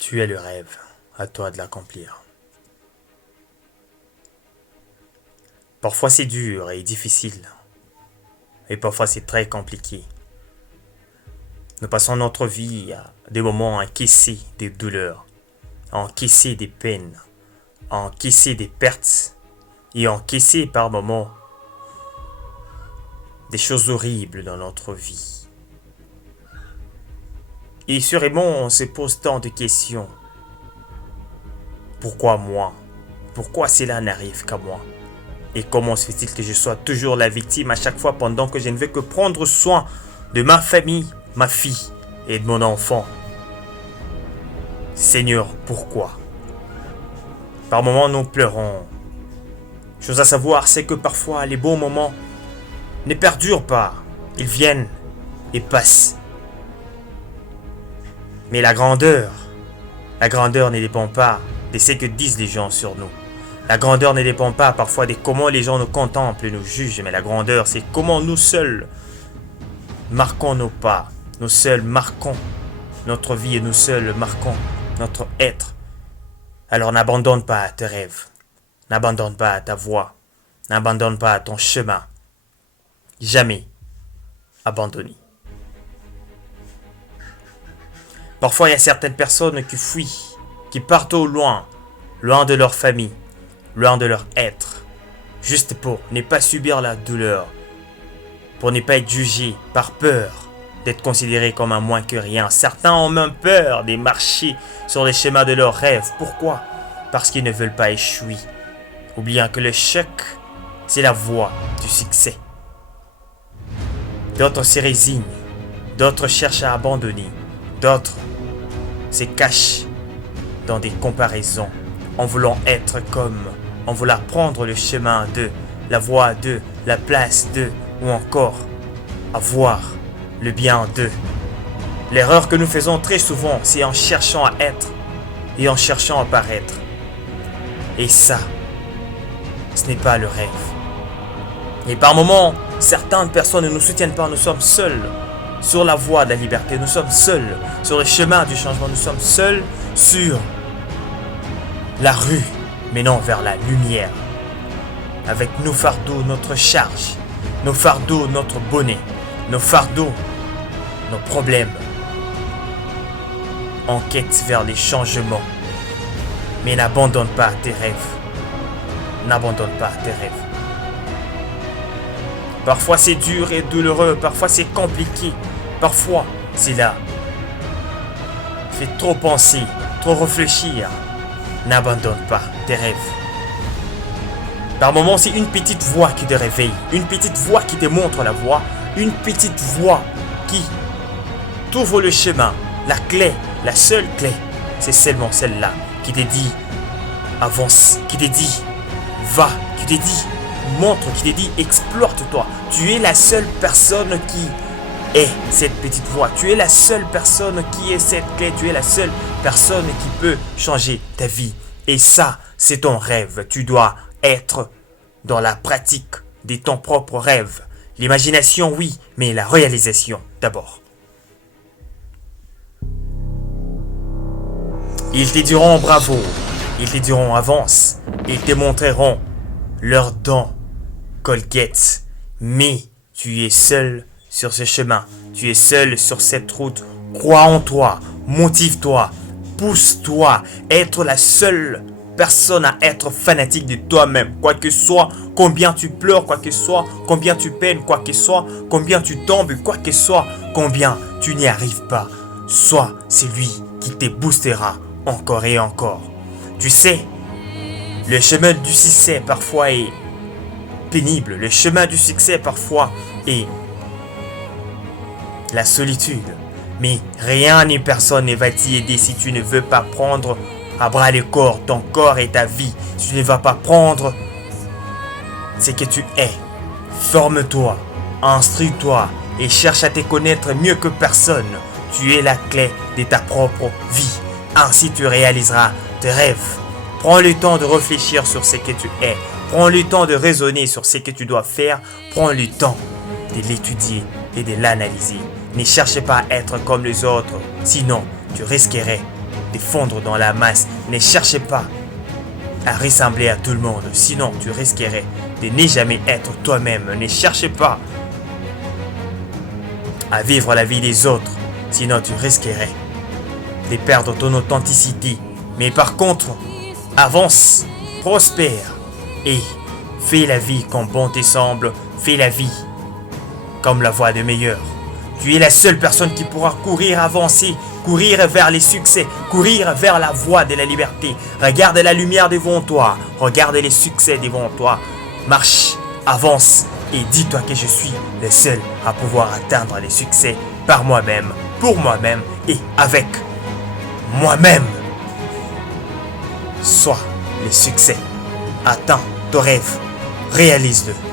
Tu es le rêve, à toi de l'accomplir. Parfois c'est dur et difficile, et parfois c'est très compliqué. Nous passons notre vie à des moments à encaisser des douleurs, à encaisser des peines, à encaisser des pertes, et à encaisser par moments des choses horribles dans notre vie. Et sûrement on se pose tant de questions. Pourquoi moi? Pourquoi cela n'arrive qu'à moi? Et comment se fait-il que je sois toujours la victime à chaque fois pendant que je ne veux que prendre soin de ma famille, ma fille et de mon enfant? Seigneur, pourquoi? Par moments nous pleurons. Chose à savoir, c'est que parfois les bons moments ne perdurent pas. Ils viennent et passent. Mais la grandeur ne dépend pas de ce que disent les gens sur nous. La grandeur ne dépend pas parfois de comment les gens nous contemplent et nous jugent, mais la grandeur, c'est comment nous seuls marquons nos pas, nous seuls marquons notre vie et nous seuls marquons notre être. Alors n'abandonne pas tes rêves, n'abandonne pas ta voie, n'abandonne pas ton chemin. Jamais abandonner. Parfois, il y a certaines personnes qui fuient, qui partent au loin, loin de leur famille, loin de leur être, juste pour ne pas subir la douleur, pour ne pas être jugés par peur d'être considérés comme un moins que rien. Certains ont même peur de marcher sur les schémas de leurs rêves. Pourquoi? Parce qu'ils ne veulent pas échouer, oubliant que le choc, c'est la voie du succès. D'autres se résignent, d'autres cherchent à abandonner, d'autres se cachent dans des comparaisons, en voulant être comme, en voulant prendre le chemin de, la voie de, la place de, ou encore avoir le bien de. L'erreur que nous faisons très souvent, c'est en cherchant à être et en cherchant à paraître. Et ça, ce n'est pas le rêve. Et par moments, certaines personnes ne nous soutiennent pas, nous sommes seuls sur la voie de la liberté, nous sommes seuls sur le chemin du changement, nous sommes seuls sur la rue, menant vers la lumière. Avec nos fardeaux, notre charge, nos fardeaux, notre bonnet, nos fardeaux, nos problèmes. En quête vers les changements. Mais n'abandonne pas tes rêves. N'abandonne pas tes rêves. Parfois c'est dur et douloureux, parfois c'est compliqué, parfois c'est là. Fais trop penser, trop réfléchir. N'abandonne pas tes rêves. Par moments, c'est une petite voix qui te réveille, une petite voix qui te montre la voie, une petite voix qui t'ouvre le chemin. La clé, la seule clé, c'est seulement celle-là qui te dit avance, qui te dit va, qui te dit montre, qui te dit exploite-toi. Tu es la seule personne qui est cette petite voix. Tu es la seule personne qui est cette clé. Tu es la seule personne qui peut changer ta vie. Et ça, c'est ton rêve. Tu dois être dans la pratique de ton propre rêve. L'imagination, oui, mais la réalisation d'abord. Ils te diront bravo. Ils te diront avance. Ils te montreront leurs dents, Colgate. Mais tu es seul sur ce chemin. Tu es seul sur cette route. Crois en toi. Motive-toi. Pousse-toi. Être la seule personne à être fanatique de toi-même. Quoi que soit, combien tu pleures, quoi que soit, combien tu peines, quoi que soit, combien tu tombes, quoi que soit, combien tu n'y arrives pas. Sois celui qui te boostera encore et encore. Tu sais, le chemin du succès parfois est pénible. Le chemin du succès parfois est la solitude. Mais rien ni personne ne va t'y aider si tu ne veux pas prendre à bras le corps ton corps et ta vie. Si tu ne vas pas prendre ce que tu es. Forme-toi, instruis-toi et cherche à te connaître mieux que personne. Tu es la clé de ta propre vie. Ainsi tu réaliseras tes rêves. Prends le temps de réfléchir sur ce que tu es. Prends le temps de raisonner sur ce que tu dois faire. Prends le temps de l'étudier et de l'analyser. Ne cherche pas à être comme les autres, sinon tu risquerais de fondre dans la masse. Ne cherche pas à ressembler à tout le monde, sinon tu risquerais de ne jamais être toi-même. Ne cherche pas à vivre la vie des autres, sinon tu risquerais de perdre ton authenticité. Mais par contre, avance, prospère et fais la vie comme bon te semble. Fais la vie comme la voie de meilleur. Tu es la seule personne qui pourra courir, avancer, courir vers les succès, courir vers la voie de la liberté. Regarde la lumière devant toi, regarde les succès devant toi. Marche, avance et dis-toi que je suis le seul à pouvoir atteindre les succès par moi-même, pour moi-même et avec moi-même. Sois le succès. Atteins ton rêve. Réalise-le.